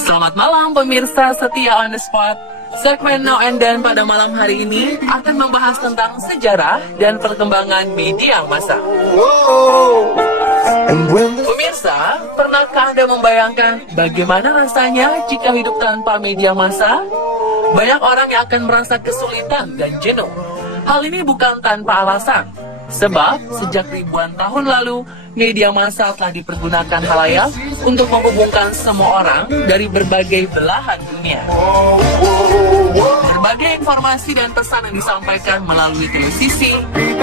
Selamat malam pemirsa setia On The Spot. Segmen Now and Then pada malam hari ini akan membahas tentang sejarah dan perkembangan media massa. Pemirsa, pernahkah Anda membayangkan bagaimana rasanya jika hidup tanpa media massa? Banyak orang yang akan merasa kesulitan dan jenuh. Hal ini bukan tanpa alasan. Sebab sejak ribuan tahun lalu, media massa telah dipergunakan halayak untuk menghubungkan semua orang dari berbagai belahan dunia. Berbagai informasi dan pesan yang disampaikan melalui televisi,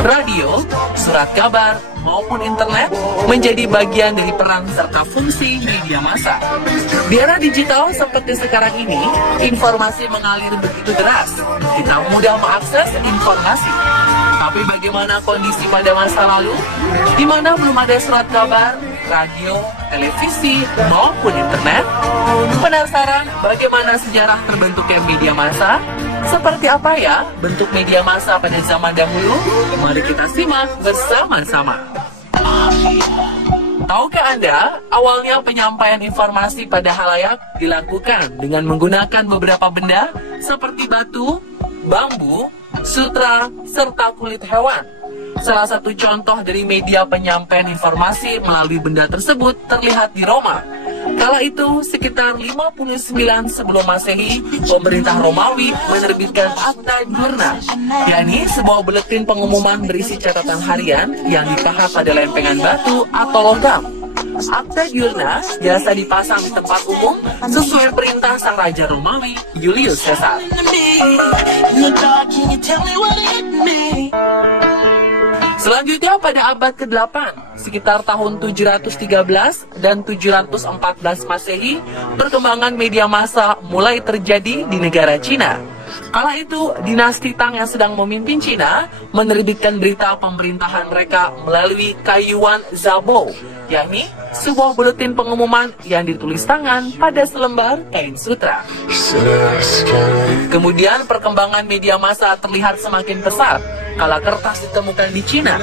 radio, surat kabar, maupun internet menjadi bagian dari peran serta fungsi media massa. Di era digital seperti sekarang ini, informasi mengalir begitu deras. Kita mudah mengakses informasi. Tapi bagaimana kondisi pada masa lalu, di mana belum ada surat kabar, radio, televisi, maupun internet? Penasaran bagaimana sejarah terbentuknya media massa? Seperti apa ya bentuk media massa pada zaman dahulu? Mari kita simak bersama-sama. Tahukah Anda, awalnya penyampaian informasi pada halayak dilakukan dengan menggunakan beberapa benda seperti batu, bambu, sutra, serta kulit hewan. Salah satu contoh dari media penyampaian informasi melalui benda tersebut terlihat di Roma. Kala itu, sekitar 59 sebelum Masehi, pemerintah Romawi menerbitkan Acta Diurna, yakni sebuah buletin pengumuman berisi catatan harian yang dipahat pada lempengan batu atau logam. Acta Diurna biasa dipasang di tempat umum sesuai perintah sang raja Romawi, Julius Caesar. Selanjutnya pada abad ke-8, sekitar tahun 713 dan 714 Masehi, perkembangan media massa mulai terjadi di negara Cina. Kala itu, dinasti Tang yang sedang memimpin Cina menerbitkan berita pemerintahan mereka melalui Kaiyuan Zhabo, yakni sebuah buletin pengumuman yang ditulis tangan pada selembar kain sutra. Kemudian perkembangan media massa terlihat semakin pesat kala kertas ditemukan di Cina.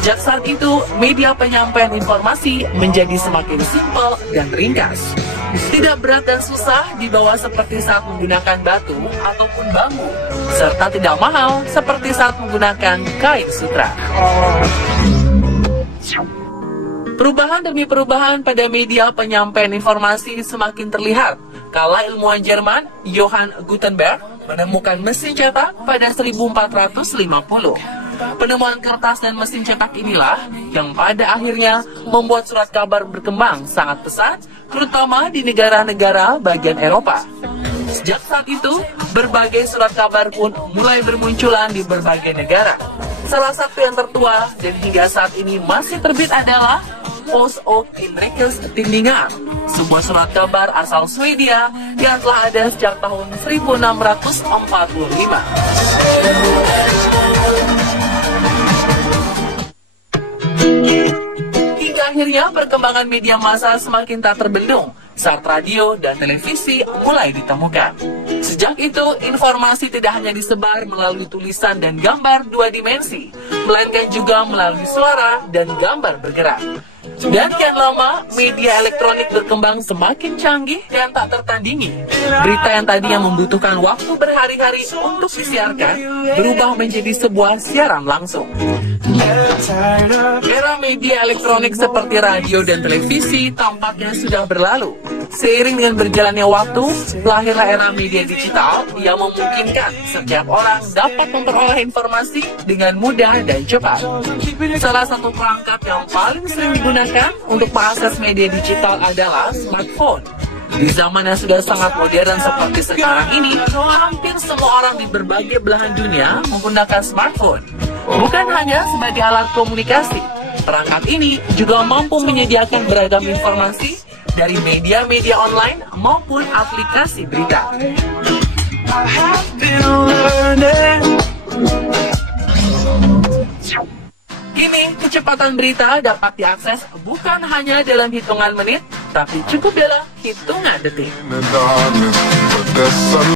Sejak saat itu, media penyampaian informasi menjadi semakin simpel dan ringkas. Tidak berat dan susah dibawa seperti saat menggunakan batu ataupun bambu, serta tidak mahal seperti saat menggunakan kain sutra. Perubahan demi perubahan pada media penyampaian informasi semakin terlihat kala ilmuwan Jerman Johann Gutenberg menemukan mesin cetak pada 1450. Penemuan kertas dan mesin cetak inilah yang pada akhirnya membuat surat kabar berkembang sangat pesat, terutama di negara-negara bagian Eropa. Sejak saat itu, berbagai surat kabar pun mulai bermunculan di berbagai negara. Salah satu yang tertua dan hingga saat ini masih terbit adalah Post och Inrikes Tidningar, sebuah surat kabar asal Swedia yang telah ada sejak tahun 1645. Hingga akhirnya perkembangan media massa semakin tak terbendung saat radio dan televisi mulai ditemukan. Sejak itu, informasi tidak hanya disebar melalui tulisan dan gambar dua dimensi, melainkan juga melalui suara dan gambar bergerak. Dan kian lama, media elektronik berkembang semakin canggih dan tak tertandingi. Berita yang tadinya membutuhkan waktu berhari-hari untuk disiarkan, berubah menjadi sebuah siaran langsung. Era media elektronik seperti radio dan televisi tampaknya sudah berlalu. Seiring dengan berjalannya waktu, lahirlah era media digital yang memungkinkan setiap orang dapat memperoleh informasi dengan mudah dan cepat. Salah satu perangkat yang paling sering digunakan untuk mengakses media digital adalah smartphone. Di zaman yang sudah sangat modern seperti sekarang ini, hampir semua orang di berbagai belahan dunia menggunakan smartphone. Bukan hanya sebagai alat komunikasi, perangkat ini juga mampu menyediakan beragam informasi dari media-media online maupun aplikasi berita. Kini, kecepatan berita dapat diakses bukan hanya dalam hitungan menit, tapi cukup dalam hitungan detik.